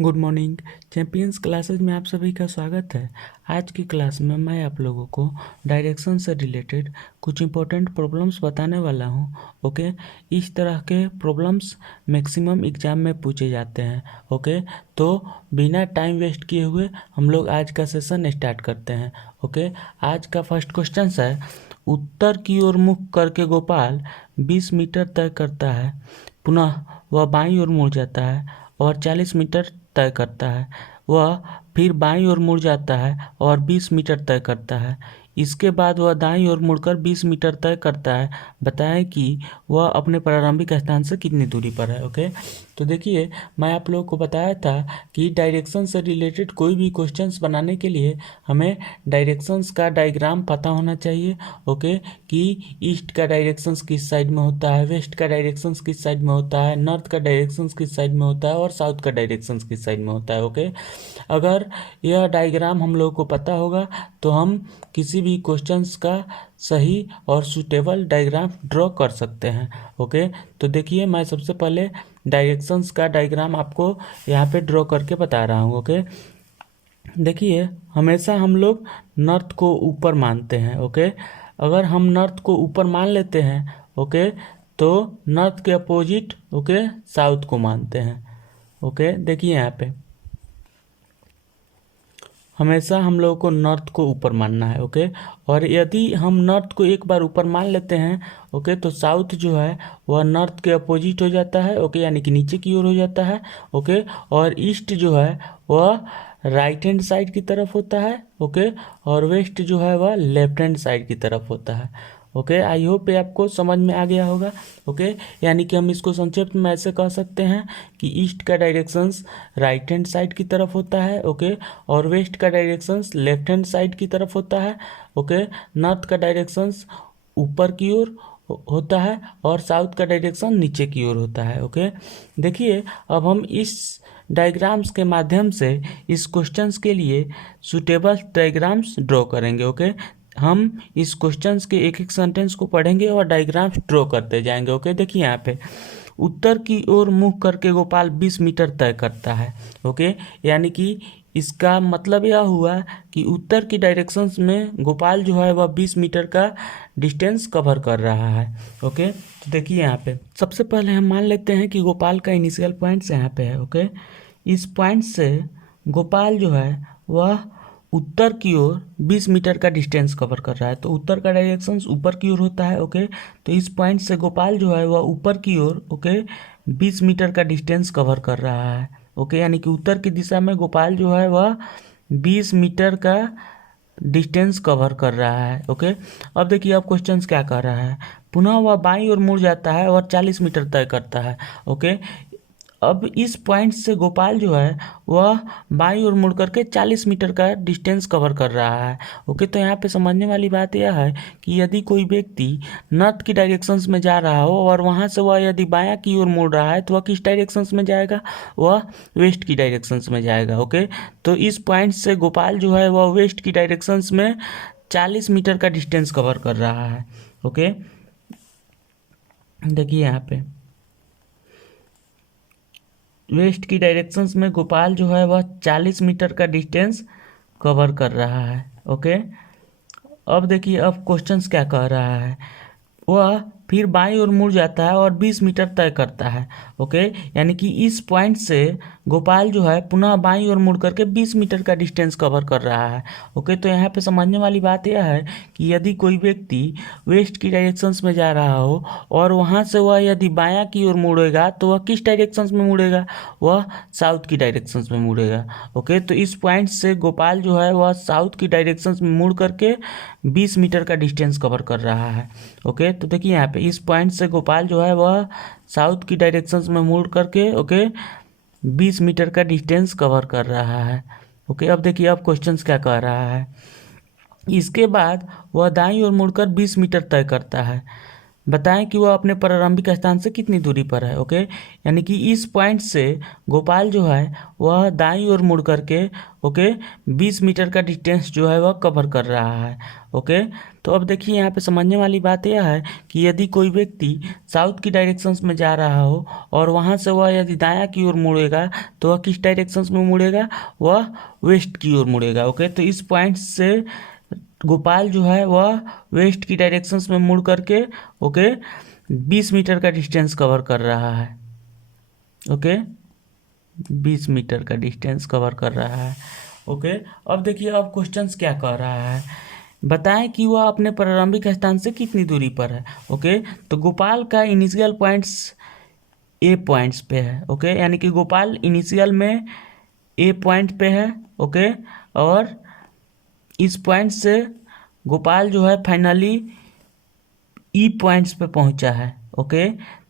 Good morning. Champions classes में आप सभी का स्वागत है। आज की क्लास में मैं आप लोगों को डायरेक्शन से रिलेटेड कुछ इंपॉर्टेंट प्रॉब्लम्स बताने वाला हूं। ओके, इस तरह के प्रॉब्लम्स मैक्सिमम एग्जाम में पूछे जाते हैं। ओके, तो बिना टाइम वेस्ट किए हुए हम लोग आज का सेशन स्टार्ट करते हैं। ओके, आज का फर्स्ट क्वेश्चन है, उत्तर की ओर मुख करके गोपाल 20 मीटर तय करता है, पुनः वह बाईं ओर मुड़ जाता है और 40 मीटर तय करता है। वह फिर बाईं ओर मुड़ जाता है और 20 मीटर तय करता है। इसके बाद वह दाईं ओर मुड़कर 20 मीटर तय करता है। बताएं कि वह अपने प्रारंभिक स्थान से कितनी दूरी पर है। ओके, तो देखिए, मैं आप लोगों को बताया था कि डायरेक्शन से रिलेटेड कोई भी क्वेश्चंस बनाने के लिए हमें डायरेक्शंस का डायग्राम पता होना चाहिए। ओके, कि ईस्ट का डायरेक्शंस किस साइड में होता है, वेस्ट का डायरेक्शंस किस साइड में होता है, नॉर्थ का डायरेक्शंस किस साइड में होता है और साउथ का डायरेक्शंस किस साइड में होता है। ओके, अगर यह डायग्राम हम लोगों को पता होगा तो हम किसी भी क्वेश्चंस का सही और सूटेबल डायग्राम ड्रॉ कर सकते हैं। ओके, तो देखिए, मैं सबसे पहले डायरेक्शंस का डायग्राम आपको यहाँ पे ड्रॉ करके बता रहा हूँ। ओके, देखिए, हमेशा हम लोग नॉर्थ को ऊपर मानते हैं। ओके, अगर हम नॉर्थ को ऊपर मान लेते हैं, ओके, तो नॉर्थ के अपोजिट ओके साउथ को मानते हैं। ओके, देखिए यहाँ पे हमेशा हम लोगों को नॉर्थ को ऊपर मानना है। ओके, और यदि हम नॉर्थ को एक बार ऊपर मान लेते हैं, ओके, तो साउथ जो है वह नॉर्थ के अपोजिट हो जाता है। ओके, यानी कि नीचे की ओर हो जाता है। ओके, और ईस्ट जो है वह राइट हैंड साइड की तरफ होता है। ओके, और वेस्ट जो है वह लेफ्ट हैंड साइड की तरफ होता है। ओके, आई होप ये आपको समझ में आ गया होगा। ओके, यानी कि हम इसको संक्षिप्त में ऐसे कह सकते हैं कि ईस्ट का डायरेक्शंस राइट हैंड साइड की तरफ होता है। ओके, और वेस्ट का डायरेक्शंस लेफ्ट हैंड साइड की तरफ होता है। ओके, नॉर्थ का डायरेक्शंस ऊपर की ओर होता है और साउथ का डायरेक्शन नीचे की ओर होता है। ओके, देखिए, अब हम इस डायग्राम्स के माध्यम से इस क्वेश्चंस के लिए सूटेबल डायग्राम्स ड्रॉ करेंगे। ओके, हम इस क्वेश्चंस के एक एक सेंटेंस को पढ़ेंगे और डायग्राम्स ड्रॉ करते जाएंगे। ओके, देखिए यहाँ पे उत्तर की ओर मुख करके गोपाल 20 मीटर तय करता है। ओके, यानी कि इसका मतलब यह हुआ कि उत्तर की डायरेक्शंस में गोपाल जो है वह 20 मीटर का डिस्टेंस कवर कर रहा है। ओके, तो देखिए यहाँ पे सबसे पहले हम मान लेते हैं कि गोपाल का इनिशियल पॉइंट्स यहाँ पे है। ओके, इस पॉइंट से गोपाल जो है वह उत्तर की ओर 20 मीटर का डिस्टेंस कवर कर रहा है। तो उत्तर का डायरेक्शन ऊपर की ओर होता है। ओके, तो इस पॉइंट से गोपाल जो है वह ऊपर की ओर ओके 20 मीटर का डिस्टेंस कवर कर रहा है। ओके, यानी कि उत्तर की दिशा में गोपाल जो है वह 20 मीटर का डिस्टेंस कवर कर रहा है। ओके, अब देखिए, अब क्वेश्चन क्या कर रहा है, पुनः वह बाईं ओर मुड़ जाता है और 40 मीटर तय करता है। ओके, अब इस पॉइंट से गोपाल जो है वह बाईं ओर मुड़ करके 40 मीटर का डिस्टेंस कवर कर रहा है। ओके, तो यहाँ पे समझने वाली बात यह है कि यदि कोई व्यक्ति नॉर्थ की डायरेक्शंस में जा रहा हो और वहाँ से वह यदि बायां की ओर मुड़ रहा है तो वह किस डायरेक्शंस में जाएगा, वह वेस्ट की डायरेक्शंस में जाएगा। ओके, तो इस पॉइंट से गोपाल जो है वह वेस्ट की डायरेक्शंस में 40 मीटर का डिस्टेंस कवर कर रहा है। ओके, देखिए यहाँ पे वेस्ट की डायरेक्शंस में गोपाल जो है वह 40 मीटर का डिस्टेंस कवर कर रहा है। ओके, अब देखिए, अब क्वेश्चंस क्या कह रहा है, वह फिर बाईं ओर मुड़ जाता है और 20 मीटर तय करता है। ओके, यानी कि इस पॉइंट से गोपाल जो है पुनः बाईं ओर मुड़ करके 20 मीटर का डिस्टेंस कवर कर रहा है। ओके, तो यहाँ पे समझने वाली बात यह है कि यदि कोई व्यक्ति वेस्ट की डायरेक्शंस में जा रहा हो और वहाँ से वह यदि बायां की ओर मुड़ेगा तो वह किस डायरेक्शंस में मुड़ेगा, वह साउथ की डायरेक्शंस में मुड़ेगा। ओके, तो इस पॉइंट से गोपाल जो है वह साउथ की डायरेक्शंस में मुड़ करके 20 मीटर का डिस्टेंस कवर कर रहा है। ओके, तो देखिए यहाँ पे इस पॉइंट से गोपाल जो है वह साउथ की डायरेक्शंस में मुड़ करके ओके 20 मीटर का डिस्टेंस कवर कर रहा है। ओके, अब देखिए, अब क्वेश्चंस क्या कह रहा है, इसके बाद वह दाईं ओर मुड़कर 20 मीटर तय करता है। बताएं कि वह अपने प्रारंभिक स्थान से कितनी दूरी पर है। ओके, यानी कि इस पॉइंट से गोपाल जो है वह दाईं ओर मुड़ करके ओके 20 मीटर का डिस्टेंस जो है वह कवर कर रहा है। ओके, तो अब देखिए यहाँ पे समझने वाली बात यह है कि यदि कोई व्यक्ति साउथ की डायरेक्शंस में जा रहा हो और वहाँ से वह यदि दायां की ओर मुड़ेगा तो वह किस डायरेक्शंस में मुड़ेगा, वह वेस्ट की ओर मुड़ेगा। ओके, तो इस पॉइंट से गोपाल जो है वह वेस्ट की डायरेक्शंस में मुड़ करके ओके 20 मीटर का डिस्टेंस कवर कर रहा है। ओके, 20 मीटर का डिस्टेंस कवर कर रहा है। ओके, अब देखिए अब क्वेश्चंस क्या कह रहा है, बताएं कि वह अपने प्रारंभिक स्थान से कितनी दूरी पर है। ओके, तो गोपाल का इनिशियल पॉइंट्स ए पॉइंट्स पे है। ओके, यानी कि गोपाल इनिशियल में ए पॉइंट पे है। ओके, और इस पॉइंट से गोपाल जो है फाइनली ई पॉइंट्स पे पहुंचा है। ओके,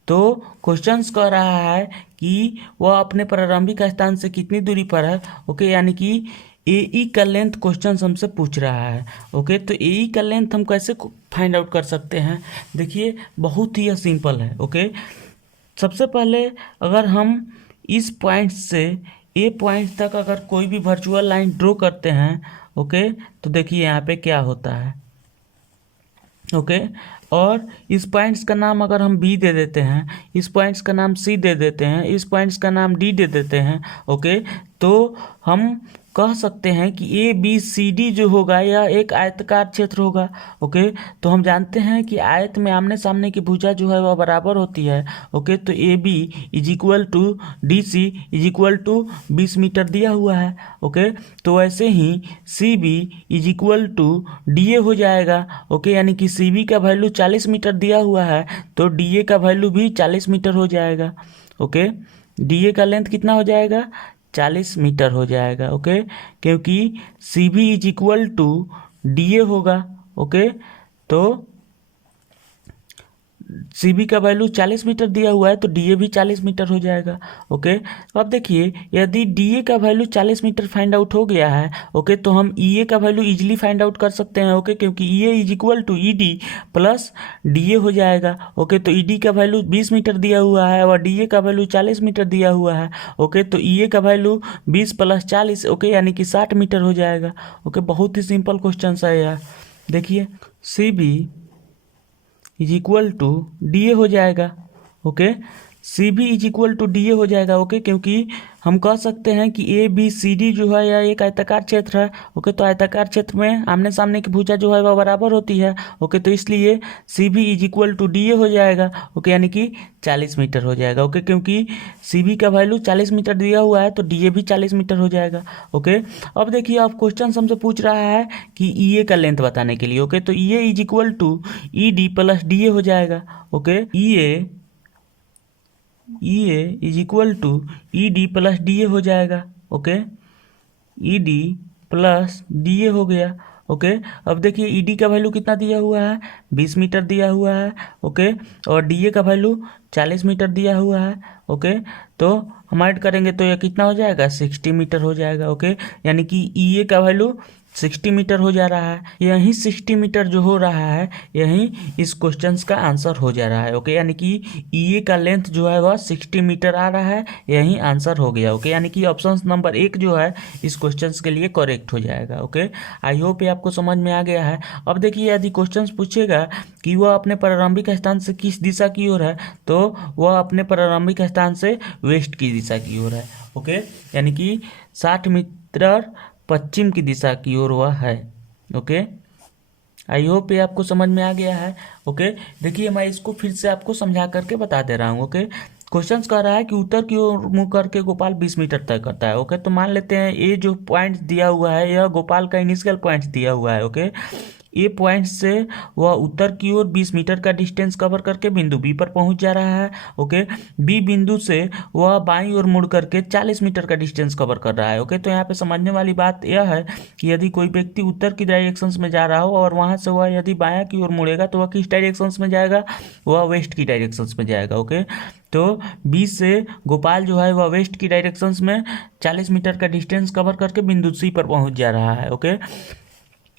तो क्वेश्चंस कह रहा है कि वह अपने प्रारंभिक स्थान से कितनी दूरी पर है। ओके, यानी कि ए का लेंथ क्वेश्चन हमसे पूछ रहा है। ओके, तो ए का लेंथ हम कैसे फाइंड आउट कर सकते हैं, देखिए बहुत ही सिंपल है। ओके, सबसे पहले अगर हम इस पॉइंट से ए पॉइंट तक अगर कोई भी वर्चुअल लाइन ड्रॉ करते हैं ओके, तो देखिए यहाँ पे क्या होता है। ओके, और इस पॉइंट्स का नाम अगर हम बी दे देते हैं, इस पॉइंट्स का नाम सी दे देते हैं, इस पॉइंट्स का नाम डी दे देते हैं। ओके, तो हम कह सकते हैं कि ए बी सी डी जो होगा यह एक आयताकार क्षेत्र होगा। ओके, तो हम जानते हैं कि आयत में आमने सामने की भुजा जो है वह बराबर होती है। ओके, तो A B is equal to D C is equal to 20 metre दिया हुआ है। ओके, तो वैसे ही C B is equal to D A हो जाएगा। ओके, यानी कि सी बी का वैल्यू 40 मीटर दिया हुआ है तो डी ए का वैल्यू भी 40 मीटर हो जाएगा। ओके, डी ए का लेंथ कितना हो जाएगा, 40 मीटर हो जाएगा। ओके, क्योंकि C B is equal to D A होगा। ओके, तो सी बी का वैल्यू 40 मीटर दिया हुआ है तो डी ए भी 40 मीटर हो जाएगा। ओके, अब देखिए यदि डी ए का वैल्यू 40 मीटर फाइंड आउट हो गया है ओके, तो हम ई ए का वैल्यू इजीली फाइंड आउट कर सकते हैं। ओके, क्योंकि E A is equal to E D plus D A हो जाएगा। ओके, तो ई डी का वैल्यू 20 मीटर दिया हुआ है और डी ए का वैल्यू 40 मीटर दिया हुआ है। ओके, तो ई ए का वैल्यू 20 प्लस 40 ओके यानी कि 60 मीटर हो जाएगा। ओके, बहुत ही सिंपल क्वेश्चन है यार। देखिए C B is equal to D A हो जाएगा। Okay, C B is equal to D A हो जाएगा। ओके, क्योंकि हम कह सकते हैं कि ए बी सी डी जो है यह एक आयताकार क्षेत्र है। ओके, तो आयताकार क्षेत्र में आमने सामने की भुजा जो है वह बराबर होती है। ओके, तो इसलिए C B is equal to D A हो जाएगा। ओके, यानी कि 40 मीटर हो जाएगा। ओके, क्योंकि सी बी का वैल्यू 40 मीटर दिया हुआ है तो डी ए भी 40 मीटर हो जाएगा। ओके, अब देखिए अब क्वेश्चन हमसे पूछ रहा है कि ई ए का लेंथ बताने के लिए। ओके, तो E A is equal to E D plus D A हो जाएगा। Okay, E A is equal to E D plus D A हो जाएगा। Okay, E D plus D A हो गया। ओके, अब देखिए ई डी का वैल्यू कितना दिया हुआ है, 20 मीटर दिया हुआ है। ओके, और डी ए का वैल्यू 40 मीटर दिया हुआ है। ओके, तो हम ऐड करेंगे तो यह कितना हो जाएगा, 60 मीटर हो जाएगा। ओके, यानी कि ई ए का वैल्यू 60 मीटर हो जा रहा है। यही 60 मीटर जो हो रहा है यही इस क्वेश्चन का आंसर हो जा रहा है। ओके, यानी कि ई ए का लेंथ जो है वह 60 मीटर आ रहा है, यही आंसर हो गया। ओके, यानी कि ऑप्शन नंबर 1 जो है इस क्वेश्चन के लिए करेक्ट हो जाएगा। ओके, आई होप ये आपको समझ में आ गया है। अब देखिए यदि क्वेश्चन पूछेगा कि वह अपने प्रारंभिक स्थान से किस दिशा की ओर है, तो वह अपने प्रारंभिक स्थान से वेस्ट की दिशा की ओर है। ओके, यानी कि 60 मीटर पश्चिम की दिशा की ओर वह है। ओके, आई होप ये आपको समझ में आ गया है। ओके, देखिए मैं इसको फिर से आपको समझा करके बता दे रहा हूँ। ओके, क्वेश्चन कह रहा है कि उत्तर की ओर मुंह करके गोपाल 20 मीटर तय करता है। ओके, तो मान लेते हैं ये जो पॉइंट दिया हुआ है यह गोपाल का इनिशियल पॉइंट दिया हुआ है। ओके, ए पॉइंट से वह उत्तर की ओर 20 मीटर का डिस्टेंस कवर करके बिंदु बी पर पहुंच जा रहा है। ओके, बी बिंदु से वह बाईं ओर मुड़ करके 40 मीटर का डिस्टेंस कवर कर रहा है। ओके, तो यहाँ पे समझने वाली बात यह है कि यदि कोई व्यक्ति उत्तर की डायरेक्शंस में जा रहा हो और वहां से वह यदि बायां की ओर मुड़ेगा तो वह किस डायरेक्शंस में जाएगा, वह वेस्ट की डायरेक्शंस में जाएगा। ओके, तो बी से गोपाल जो है वह वेस्ट की डायरेक्शंस में 40 मीटर का डिस्टेंस कवर करके बिंदु सी पर पहुंच जा रहा है। ओके,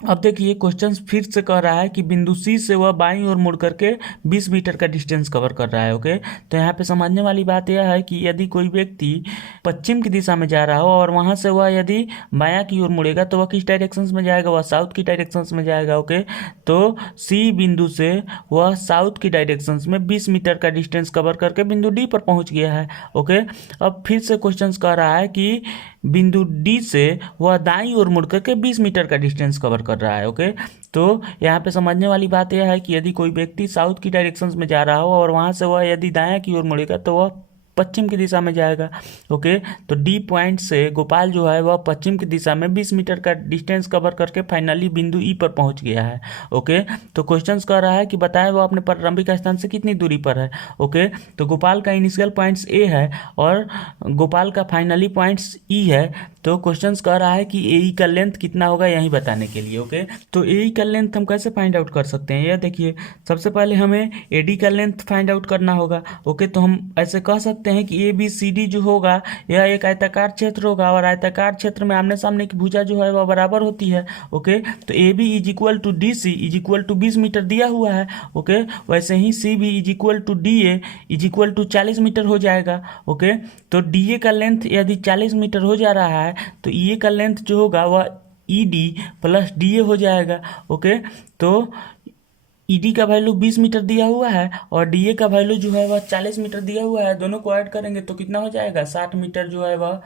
अब देखिए क्वेश्चन फिर से कह रहा है कि बिंदु सी से वह बाईं ओर मुड़ करके 20 मीटर का डिस्टेंस कवर कर रहा है। ओके, तो यहाँ पे समझने वाली बात यह है कि यदि कोई व्यक्ति पश्चिम की दिशा में जा रहा हो और वहाँ से वह यदि बायां की ओर मुड़ेगा तो वह किस डायरेक्शन में जाएगा, वह साउथ की डायरेक्शन में जाएगा। ओके, तो सी बिंदु से वह साउथ की डायरेक्शन में 20 मीटर का डिस्टेंस कवर करके बिंदु डी पर पहुँच गया है। ओके, अब फिर से क्वेश्चन कह रहा है कि बिंदु डी से वह दाईं ओर मुड़ करके 20 मीटर का डिस्टेंस कवर कर रहा है। ओके, तो यहाँ पे समझने वाली बात यह है कि यदि कोई व्यक्ति साउथ की डायरेक्शन में जा रहा हो और वहाँ से वह यदि दायां की ओर मुड़ेगा तो वह पश्चिम की दिशा में जाएगा। ओके, तो डी पॉइंट से गोपाल जो है वह पश्चिम की दिशा में 20 मीटर का डिस्टेंस कवर करके फाइनली बिंदु ई पर पहुंच गया है। ओके, तो क्वेश्चन कह रहा है कि बताएं वह अपने प्रारंभिक स्थान से कितनी दूरी पर है। ओके, तो गोपाल का इनिशियल पॉइंट्स ए है और गोपाल का फाइनली पॉइंट्स ई है। तो क्वेश्चन कह रहा है कि ए ई का लेंथ कितना होगा यही बताने के लिए। ओके, तो ए ई का लेंथ हम कैसे फाइंड आउट कर सकते हैं, यह देखिए सबसे पहले हमें ए डी का लेंथ फाइंड आउट करना होगा। ओके, तो हम ऐसे कह सकते हैं कि ए बी सी डी जो होगा यह एक आयताकार क्षेत्र होगा और आयताकार क्षेत्र में आमने सामने की भुजा जो है वह बराबर होती है। ओके, तो A B is equal to D C is equal to 20 metre दिया हुआ है। ओके, वैसे ही C B is equal to D A is equal to 40 metre हो जाएगा। ओके, तो डी ए का लेंथ यदि 40 मीटर हो जा रहा है तो ई ए का लेंथ जो होगा वह ई डी प्लस डी ए हो जाएगा। ओके, तो ईडी का वैल्यू 20 मीटर दिया हुआ है और डीए का वैल्यू जो है वह 40 मीटर दिया हुआ है। दोनों को ऐड करेंगे तो कितना हो जाएगा, 60 मीटर जो है वह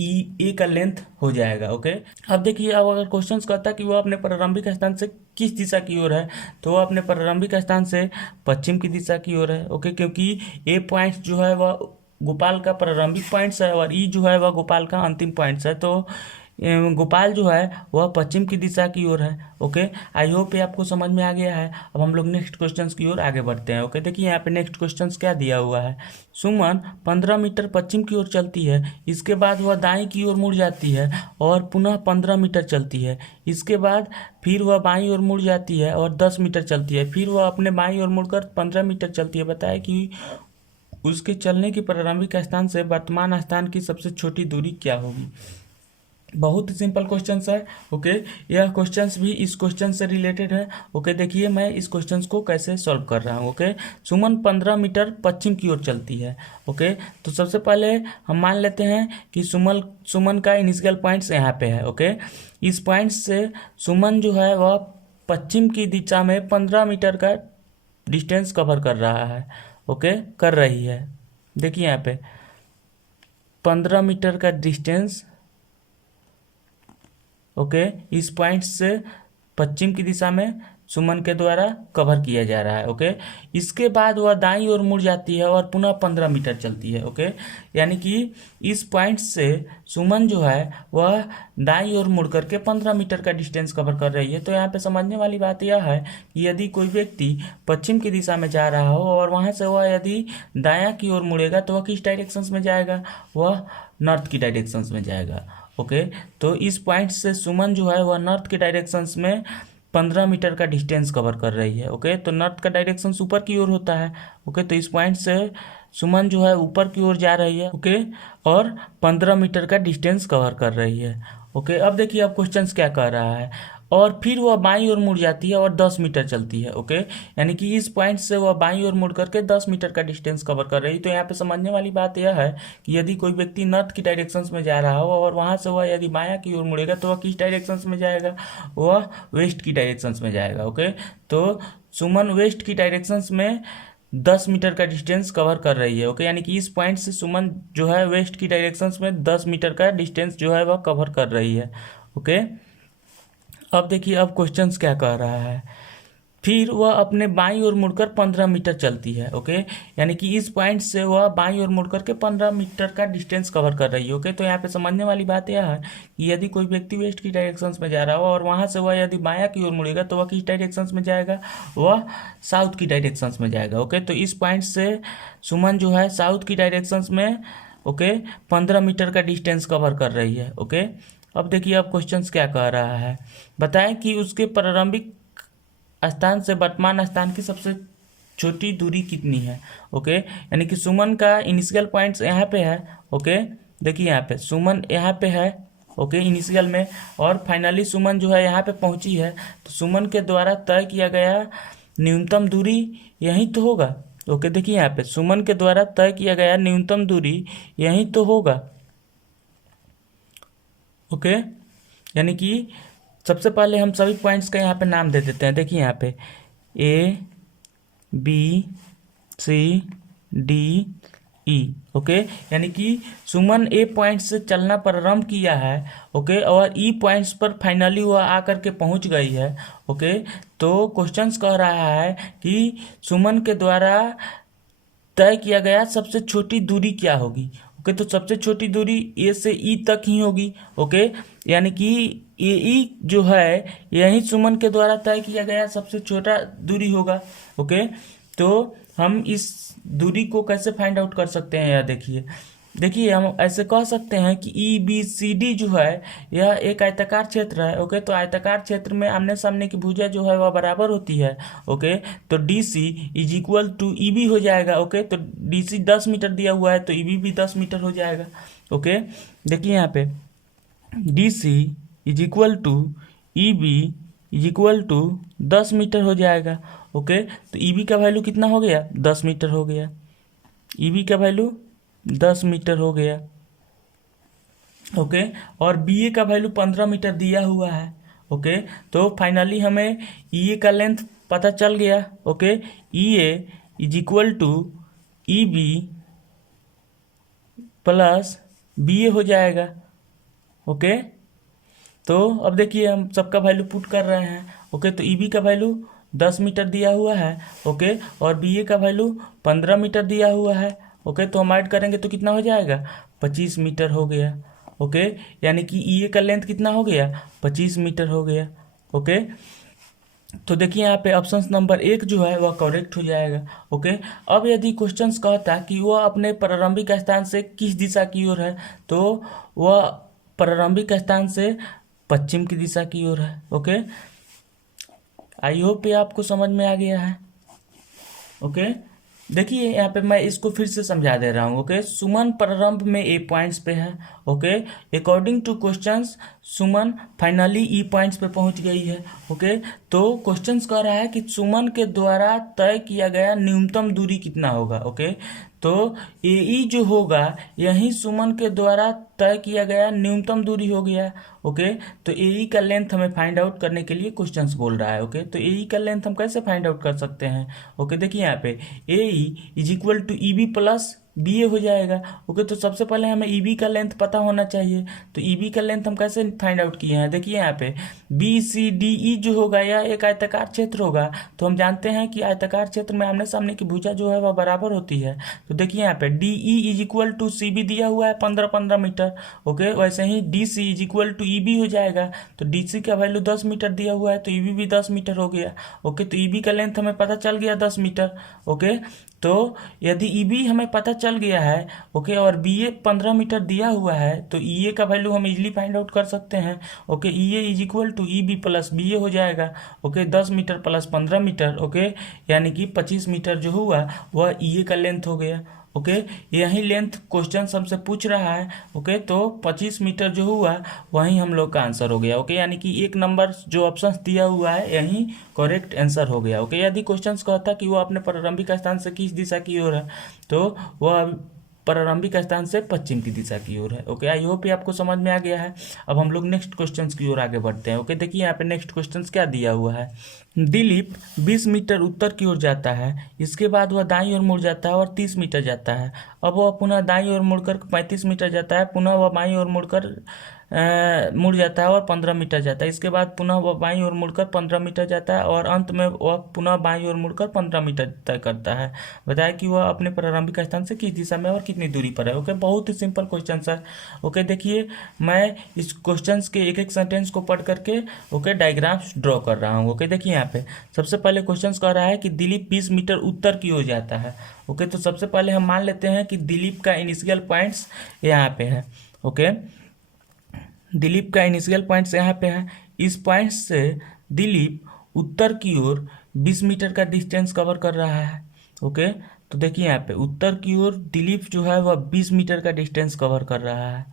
ई ए का लेंथ हो जाएगा। ओके, अब देखिए अब अगर क्वेश्चन कहता है कि वह अपने प्रारंभिक स्थान से किस दिशा की ओर है तो वह अपने प्रारंभिक स्थान से पश्चिम की दिशा की ओर है। ओके, क्योंकि ए पॉइंट जो है वह गोपाल का प्रारंभिक पॉइंट्स है और ई जो है वह गोपाल का अंतिम पॉइंट्स है, तो गोपाल जो है वह पश्चिम की दिशा की ओर है। ओके, आई होप ये आपको समझ में आ गया है। अब हम लोग नेक्स्ट क्वेश्चंस की ओर आगे बढ़ते हैं। ओके, देखिए यहाँ पे नेक्स्ट क्वेश्चंस क्या दिया हुआ है। सुमन 15 मीटर पश्चिम की ओर चलती है, इसके बाद वह दाएं की ओर मुड़ जाती है और पुनः 15 मीटर चलती है। इसके बाद फिर वह बाईं ओर मुड़ जाती है और 10 मीटर चलती है। फिर वह अपने बाईं ओर मुड़कर 15 मीटर चलती है। बताया कि उसके चलने की प्रारंभिक स्थान से वर्तमान स्थान की सबसे छोटी दूरी क्या होगी। बहुत ही सिंपल क्वेश्चन है। ओके, यह क्वेश्चन भी इस क्वेश्चन से रिलेटेड है। ओके, देखिए मैं इस क्वेश्चन को कैसे सॉल्व कर रहा हूँ। ओके, सुमन 15 मीटर पश्चिम की ओर चलती है। ओके, तो सबसे पहले हम मान लेते हैं कि सुमन का इनिशियल पॉइंट्स यहाँ पे है। ओके, इस पॉइंट से सुमन जो है वह पश्चिम की दिशा में 15 मीटर का डिस्टेंस कवर कर रहा है। ओके, कर रही है। देखिए यहाँ पे 15 मीटर का डिस्टेंस ओके इस पॉइंट से पश्चिम की दिशा में सुमन के द्वारा कवर किया जा रहा है। ओके, इसके बाद वह दाईं ओर मुड़ जाती है और पुनः 15 मीटर चलती है। ओके, यानी कि इस पॉइंट से सुमन जो है वह दाईं ओर मुड़ करके 15 मीटर का डिस्टेंस कवर कर रही है। तो यहाँ पे समझने वाली बात यह है कि यदि कोई व्यक्ति पश्चिम की दिशा में जा रहा हो और वहाँ से वह यदि दायां की ओर मुड़ेगा तो वह किस डायरेक्शन में जाएगा, वह नॉर्थ की डायरेक्शन में जाएगा। ओके, तो इस पॉइंट से सुमन जो है वह नॉर्थ के डायरेक्शंस में 15 मीटर का डिस्टेंस कवर कर रही है। ओके, तो नॉर्थ का डायरेक्शन ऊपर की ओर होता है। ओके, तो इस पॉइंट से सुमन जो है ऊपर की ओर जा रही है। ओके, और 15 मीटर का डिस्टेंस कवर कर रही है। ओके, अब देखिए अब क्वेश्चन क्या कह रहा है, और फिर वह बाईं ओर मुड़ जाती है और 10 मीटर चलती है। ओके, यानी कि इस पॉइंट से वह बाईं ओर मुड़ करके 10 मीटर का डिस्टेंस कवर कर रही है। तो यहाँ पे समझने वाली बात यह है कि यदि कोई व्यक्ति नॉर्थ की डायरेक्शंस में जा रहा हो और वहाँ से वह यदि बायां की ओर मुड़ेगा तो वह किस डायरेक्शंस में जाएगा, वह वेस्ट की डायरेक्शंस में जाएगा। ओके, तो सुमन वेस्ट की डायरेक्शंस में 10 मीटर का डिस्टेंस कवर कर रही है। ओके, यानी कि इस पॉइंट से सुमन जो है वेस्ट की डायरेक्शंस में 10 मीटर का डिस्टेंस जो है वह कवर कर रही है। ओके, अब देखिए अब क्वेश्चंस क्या कह रहा है, फिर वह अपने बाईं ओर मुड़कर 15 मीटर चलती है। ओके, यानी कि इस पॉइंट से वह बाईं ओर मुड़कर के 15 मीटर का डिस्टेंस कवर कर रही है। ओके, तो यहाँ पे समझने वाली बात यह है कि यदि कोई व्यक्ति वेस्ट की डायरेक्शन में जा रहा हो और वहाँ से वह यदि बायां की ओर मुड़ेगा तो वह किस डायरेक्शन में जाएगा, वह साउथ की डायरेक्शन में जाएगा। ओके, तो इस पॉइंट से सुमन जो है साउथ की डायरेक्शन में 15 मीटर का डिस्टेंस कवर कर रही है। ओके, अब देखिए अब क्वेश्चंस क्या कह रहा है, बताएं कि उसके प्रारंभिक स्थान से वर्तमान स्थान की सबसे छोटी दूरी कितनी है। ओके, यानी कि सुमन का इनिशियल पॉइंट्स यहाँ पे है। ओके, देखिए यहाँ पे सुमन यहाँ पे है ओके, इनिशियल में। और फाइनली सुमन जो है यहाँ पे पहुँची है, तो सुमन के द्वारा तय किया गया न्यूनतम दूरी यही तो होगा। ओके, देखिए यहाँ पे सुमन के द्वारा तय किया गया न्यूनतम दूरी यही तो होगा। ओके, यानी कि सबसे पहले हम सभी पॉइंट्स का यहाँ पे नाम दे देते हैं। देखिए यहाँ पे A B C D E. Okay, यानी कि सुमन ए पॉइंट से चलना प्रारंभ किया है। ओके, और ई पॉइंट्स पर फाइनली वह आकर के पहुंच गई है। ओके, तो क्वेश्चंस कह रहा है कि सुमन के द्वारा तय किया गया सबसे छोटी दूरी क्या होगी। ओके, तो सबसे छोटी दूरी ए से ई तक ही होगी। ओके, यानी कि ए ई जो है यही सुमन के द्वारा तय किया गया सबसे छोटा दूरी होगा। ओके, तो हम इस दूरी को कैसे फाइंड आउट कर सकते हैं, यह देखिए हम ऐसे कह सकते हैं कि ई बी सी डी जो है यह एक आयताकार क्षेत्र है। ओके, तो आयताकार क्षेत्र में आमने सामने की भुजा जो है वह बराबर होती है। ओके, तो D C is equal to E B हो जाएगा। ओके, तो डी सी 10 मीटर दिया हुआ है, तो ई बी भी 10 मीटर हो जाएगा। ओके, देखिए यहाँ पे D C is equal to E B is equal to 10 metre हो जाएगा। ओके, तो ई बी का वैल्यू कितना हो गया, 10 मीटर हो गया। ई बी का वैल्यू 10 मीटर हो गया। ओके, और बी ए का वैल्यू 15 मीटर दिया हुआ है। ओके, तो फाइनली हमें ई ए का लेंथ पता चल गया। Okay, E A is equal to E B plus B A हो जाएगा। ओके, तो अब देखिए हम सबका वैल्यू पुट कर रहे हैं। ओके, तो ई बी का वैल्यू 10 मीटर दिया हुआ है। ओके, और बी ए का वैल्यू 15 मीटर दिया हुआ है। ओके, तो हम ऐड करेंगे तो कितना हो जाएगा, 25 मीटर हो गया। ओके, यानी कि ई ए का लेंथ कितना हो गया, 25 मीटर हो गया। ओके, तो देखिए यहाँ पे ऑप्शन नंबर 1 जो है वह करेक्ट हो जाएगा। ओके, अब यदि क्वेश्चन कहता कि वह अपने प्रारंभिक स्थान से किस दिशा की ओर है, तो वह प्रारंभिक स्थान से पश्चिम की दिशा की ओर है। ओके, आई होप ये आपको समझ में आ गया है। ओके, देखिए यहाँ पे मैं इसको फिर से समझा दे रहा हूँ। ओके, सुमन प्रारंभ में ए पॉइंट्स पे है। ओके, अकॉर्डिंग टू क्वेश्चंस सुमन फाइनली ई पॉइंट्स पे पहुंच गई है। ओके, तो क्वेश्चंस कह रहा है कि सुमन के द्वारा तय किया गया न्यूनतम दूरी कितना होगा। ओके, तो ए ई जो होगा यही सुमन के द्वारा तय किया गया न्यूनतम दूरी हो गया। ओके, तो ए ई का लेंथ हमें फाइंड आउट करने के लिए क्वेश्चंस बोल रहा है। ओके, तो ए ई का लेंथ हम कैसे फाइंड आउट कर सकते हैं। ओके, देखिए यहाँ पे A E is equal to E B plus B A हो जाएगा। ओके, तो सबसे पहले हमें ई बी का लेंथ पता होना चाहिए। तो ई बी का लेंथ हम कैसे फाइंड आउट किए हैं, देखिए यहाँ पे बी सी डी ई जो होगा यह एक आयताकार क्षेत्र होगा। तो हम जानते हैं कि आयताकार क्षेत्र में आमने सामने की भुजा जो है वह बराबर होती है। तो देखिए यहाँ पे D E is equal to C B दिया हुआ है 15 मीटर। ओके, वैसे ही D C is equal to E B हो जाएगा। तो डी सी का वैल्यू 10 मीटर दिया हुआ है, तो ई बी भी 10 मीटर हो गया। ओके, तो ई बी का लेंथ हमें पता चल गया 10 मीटर। ओके, तो यदि ई बी हमें पता चल गया है, ओके, और बी ए 15 मीटर दिया हुआ है, तो ई ए का वैल्यू हम इजीली फाइंड आउट कर सकते हैं। Okay, E A is equal to E B plus B A हो जाएगा। Okay, 10 metre plus 15 metre, okay, यानी कि 25 मीटर जो हुआ वह ई ए का लेंथ हो गया। ओके, यही लेंथ क्वेश्चन हमसे पूछ रहा है। ओके, तो 25 मीटर जो हुआ वही हम लोग का आंसर हो गया। ओके, यानी कि 1 नंबर जो ऑप्शन दिया हुआ है यही करेक्ट आंसर हो गया। ओके, यदि क्वेश्चन कहता कि वो अपने प्रारंभिक स्थान से किस दिशा की ओर है, तो वह प्रारंभिक स्थान से पश्चिम की दिशा की ओर है। ओके, आई होप ये आपको समझ में आ गया है। अब हम लोग नेक्स्ट क्वेश्चंस की ओर आगे बढ़ते हैं। ओके, देखिए यहाँ पे नेक्स्ट क्वेश्चंस क्या दिया हुआ है। दिलीप 20 मीटर उत्तर की ओर जाता है, इसके बाद वह दाईं ओर मुड़ जाता है और 30 मीटर जाता है। अब वह पुनः दाईं ओर मुड़कर 35 मीटर जाता है, पुनः वह बाईं ओर मुड़कर मुड़ जाता है और 15 मीटर जाता है। इसके बाद पुनः वह बाईं ओर मुड़कर 15 मीटर जाता है और अंत में वह पुनः बाईं ओर मुड़कर 15 मीटर तय करता है। बताया कि वह अपने प्रारंभिक स्थान से किस दिशा में और कितनी दूरी पर है। ओके, बहुत ही सिंपल क्वेश्चन है। ओके, देखिए मैं इस क्वेश्चन के एक एक सेंटेंस को पढ़ करके ओके डायग्राम्स ड्रॉ कर रहा हूँ। ओके, देखिए यहाँ पे सबसे पहले क्वेश्चन कह रहा है कि दिलीप 20 मीटर उत्तर की ओर जाता है। ओके, तो सबसे पहले हम मान लेते हैं कि दिलीप का इनिशियल पॉइंट्स यहाँ पे है। ओके, दिलीप का इनिशियल पॉइंट्स यहाँ पे है। इस पॉइंट से दिलीप उत्तर की ओर 20 मीटर का डिस्टेंस कवर कर रहा है। ओके, तो देखिए यहाँ पे उत्तर की ओर दिलीप जो है वह 20 मीटर का डिस्टेंस कवर कर रहा है।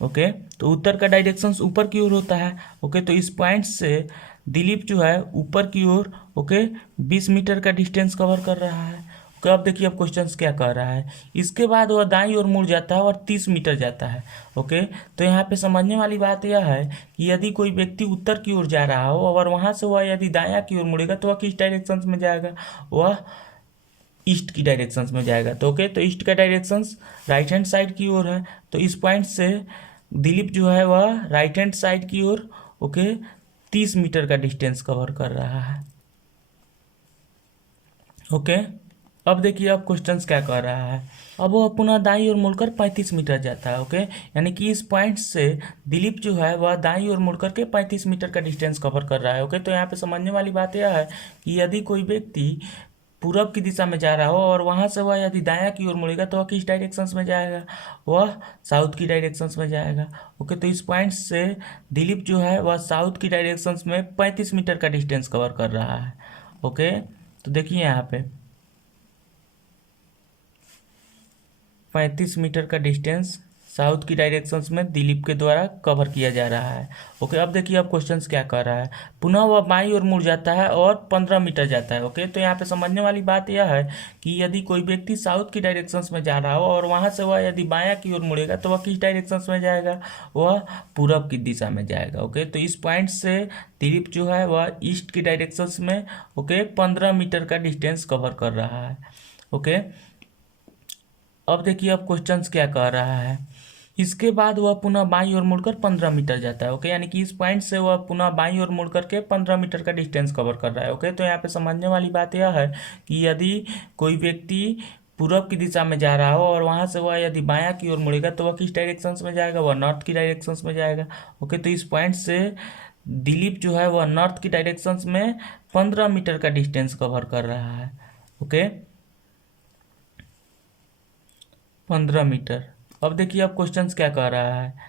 ओके, तो उत्तर का डायरेक्शन ऊपर की ओर होता है। ओके, तो इस पॉइंट से दिलीप जो है ऊपर की ओर ओके 20 मीटर का डिस्टेंस कवर कर रहा है। ओके, अब देखिए अब क्वेश्चंस क्या कह रहा है। इसके बाद वह दाईं ओर मुड़ जाता है और 30 मीटर जाता है। ओके, तो यहाँ पे समझने वाली बात यह है कि यदि कोई व्यक्ति उत्तर की ओर जा रहा हो और वहाँ से वह यदि दायां की ओर मुड़ेगा तो वह किस डायरेक्शन में जाएगा, वह ईस्ट की डायरेक्शंस में जाएगा। तो ओके, तो ईस्ट का डायरेक्शंस राइट हैंड साइड की ओर है। तो इस पॉइंट से दिलीप जो है वह राइट हैंड साइड की ओर ओके 30 मीटर का डिस्टेंस कवर कर रहा है। ओके, अब देखिए अब क्वेश्चंस क्या कर रहा है। अब वो पुनः दाईं ओर मुड़कर 35 मीटर जाता है। ओके, यानी कि इस पॉइंट से दिलीप जो है वह दाईं ओर मुड़कर के 35 मीटर का डिस्टेंस कवर कर रहा है। ओके, तो यहाँ पे समझने वाली बात यह है कि यदि कोई व्यक्ति पूरब की दिशा में जा रहा हो और वहां से वह यदि दायां की ओर मुड़ेगा तो वह किस डायरेक्शंस में जाएगा, वह साउथ की डायरेक्शंस में जाएगा। ओके, तो इस पॉइंट से दिलीप जो है वह साउथ की डायरेक्शंस में 35 मीटर का डिस्टेंस कवर कर रहा है। ओके, तो देखिए यहाँ पे 35 मीटर का डिस्टेंस साउथ की डायरेक्शंस में दिलीप के द्वारा कवर किया जा रहा है। ओके, अब देखिए अब क्वेश्चंस क्या कर रहा है। पुनः वह बाईं ओर मुड़ जाता है और 15 मीटर जाता है। ओके, तो यहाँ पे समझने वाली बात यह है कि यदि कोई व्यक्ति साउथ की डायरेक्शंस में जा रहा हो और वहां से वह यदि बायां की ओर मुड़ेगा तो वह किस डायरेक्शंस में जाएगा, वह पूरब की दिशा में जाएगा। ओके, तो इस पॉइंट से दिलीप जो है वह ईस्ट की डायरेक्शंस में ओके 15 मीटर का डिस्टेंस कवर कर रहा है। ओके, अब देखिए अब क्वेश्चंस क्या कह रहा है। इसके बाद वह पुनः बाईं ओर मुड़कर 15 मीटर जाता है। ओके, यानी कि इस पॉइंट से वह पुनः बाईं ओर मुड़ करके 15 मीटर का डिस्टेंस कवर कर रहा है। ओके, तो यहाँ पे समझने वाली बात यह है कि यदि कोई व्यक्ति पूरब की दिशा में जा रहा हो और वहां से वह यदि बायां की ओर मुड़ेगा तो वह किस डायरेक्शंस में जाएगा, वह नॉर्थ की डायरेक्शंस में जाएगा। ओके, तो इस पॉइंट से दिलीप जो है वह नॉर्थ की डायरेक्शंस में 15 मीटर का डिस्टेंस कवर कर रहा है। Okay, 15 metre. अब देखिए अब क्वेश्चंस क्या कह रहा है।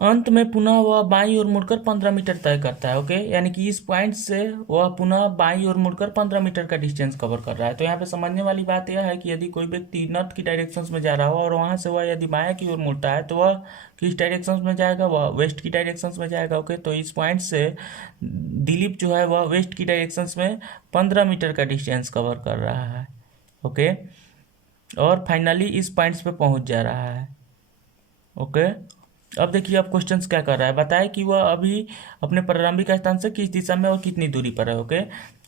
अंत में पुनः वह बाईं ओर मुड़कर 15 मीटर तय करता है। ओके, यानी कि इस पॉइंट से वह पुनः बाईं ओर मुड़कर 15 मीटर का डिस्टेंस कवर कर रहा है। तो यहाँ पे समझने वाली बात यह है कि यदि कोई व्यक्ति नॉर्थ की डायरेक्शंस में जा रहा हो और वहां से वह यदि बायां की ओर मुड़ता है तो वह किस डायरेक्शंस में जाएगा, वह वेस्ट की डायरेक्शंस में जाएगा। ओके, तो इस पॉइंट से दिलीप जो है वह वेस्ट की डायरेक्शंस में 15 मीटर का डिस्टेंस कवर कर रहा है। ओके, और फाइनली इस पॉइंट्स पे पहुंच जा रहा है। ओके, अब देखिए अब क्वेश्चंस क्या कर रहा है। बताए कि वह अभी अपने प्रारंभिक स्थान से किस दिशा में और कितनी दूरी पर है। ओके,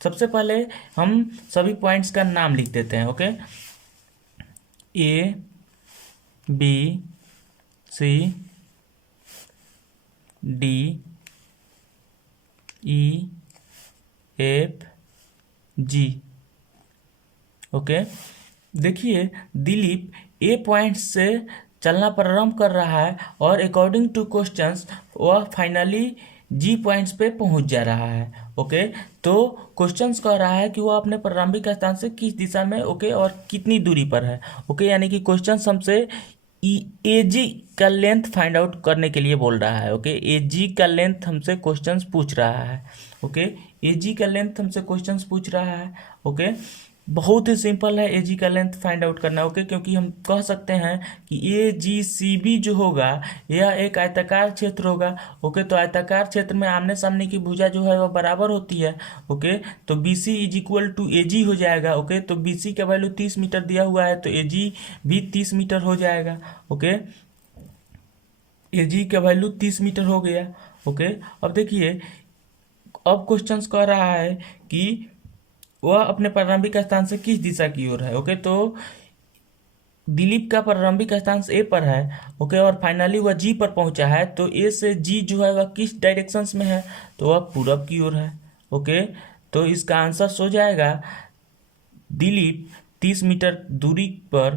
सबसे पहले हम सभी पॉइंट्स का नाम लिख देते हैं। Okay, A B C D E F G. Okay, देखिए दिलीप ए पॉइंट से चलना प्रारंभ कर रहा है और अकॉर्डिंग टू क्वेश्चंस वह फाइनली जी पॉइंट्स पे पहुंच जा रहा है। ओके, तो क्वेश्चंस कह रहा है कि वह अपने प्रारंभिक स्थान से किस दिशा में ओके और कितनी दूरी पर है। ओके, यानी कि क्वेश्चंस हमसे एजी का लेंथ फाइंड आउट करने के लिए बोल रहा है। ओके, एजी का लेंथ हमसे क्वेश्चंस पूछ रहा है। ओके, एजी का लेंथ हमसे क्वेश्चंस पूछ रहा है। ओके, बहुत ही सिंपल है एजी का लेंथ फाइंड आउट करना। ओके, क्योंकि हम कह सकते हैं कि ए जी सी बी जो होगा यह एक आयताकार क्षेत्र होगा। ओके, तो आयताकार क्षेत्र में आमने सामने की भुजा जो है वह बराबर होती है। ओके, तो B C is equal to A G हो जाएगा। ओके, तो बी सी का वैल्यू 30 मीटर दिया हुआ है तो ए जी भी 30 मीटर हो जाएगा। ओके, ए जी का वैल्यू 30 मीटर हो गया। ओके, अब देखिए अब क्वेश्चंस कह रहा है कि वह अपने प्रारंभिक स्थान से किस दिशा की ओर है। ओके, तो दिलीप का प्रारंभिक स्थान ए पर है। ओके, और फाइनली वह जी पर पहुंचा है तो ए से जी जो है वह किस डायरेक्शंस में है, तो वह पूरब की ओर है। ओके, तो इसका आंसर हो जाएगा दिलीप 30 मीटर दूरी पर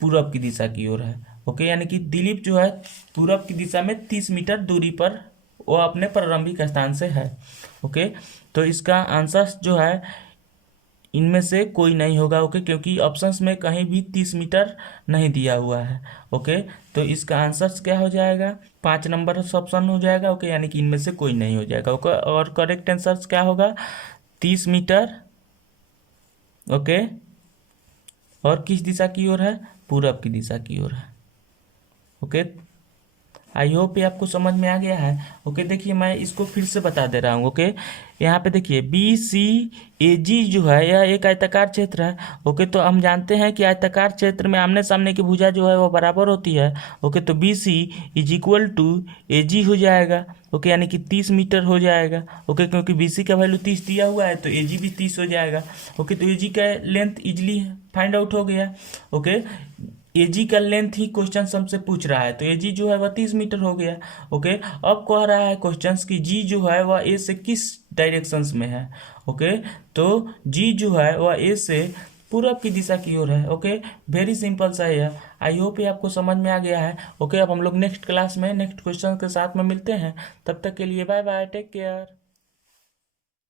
पूरब की दिशा की ओर है। ओके, यानी कि दिलीप जो है पूरब की दिशा में 30 मीटर दूरी पर वह अपने प्रारंभिक स्थान से है। ओके, तो इसका आंसर जो है इनमें से कोई नहीं होगा। ओके, क्योंकि ऑप्शंस में कहीं भी 30 मीटर नहीं दिया हुआ है। ओके, तो इसका आंसर क्या हो जाएगा, 5 नंबर ऑप्शन हो जाएगा। ओके, यानी कि इनमें से कोई नहीं हो जाएगा। ओके, और करेक्ट आंसर क्या होगा, 30 मीटर। ओके, और किस दिशा की ओर है, पूरब की दिशा की ओर है। ओके, आई होप ये आपको समझ में आ गया है। ओके, देखिए मैं इसको फिर से बता दे रहा हूँ। ओके, यहाँ पे देखिए बी सी ए जी जो है यह एक आयताकार क्षेत्र है। ओके, तो हम जानते हैं कि आयताकार क्षेत्र में आमने सामने की भुजा जो है वो बराबर होती है। ओके, तो B C is equal to A G हो जाएगा। ओके, यानी कि 30 मीटर हो जाएगा। ओके, क्योंकि बी सी का वैल्यू 30 दिया हुआ है तो ए जी भी 30 हो जाएगा। ओके, तो ए जी का लेंथ इजली फाइंड आउट हो गया। ओके, एजी का लेंथ ही क्वेश्चन हमसे पूछ रहा है, तो एजी जो है वह 30 मीटर हो गया। ओके, अब कह रहा है क्वेश्चन कि जी जो है वह ए से किस डायरेक्शंस में है। ओके, तो जी जो है वह ए से पूरब की दिशा की ओर है। ओके, वेरी सिंपल सा है। आई होप ये आपको समझ में आ गया है। ओके, अब हम लोग नेक्स्ट क्लास में नेक्स्ट क्वेश्चन के साथ में मिलते हैं। तब तक के लिए बाय बाय, टेक केयर।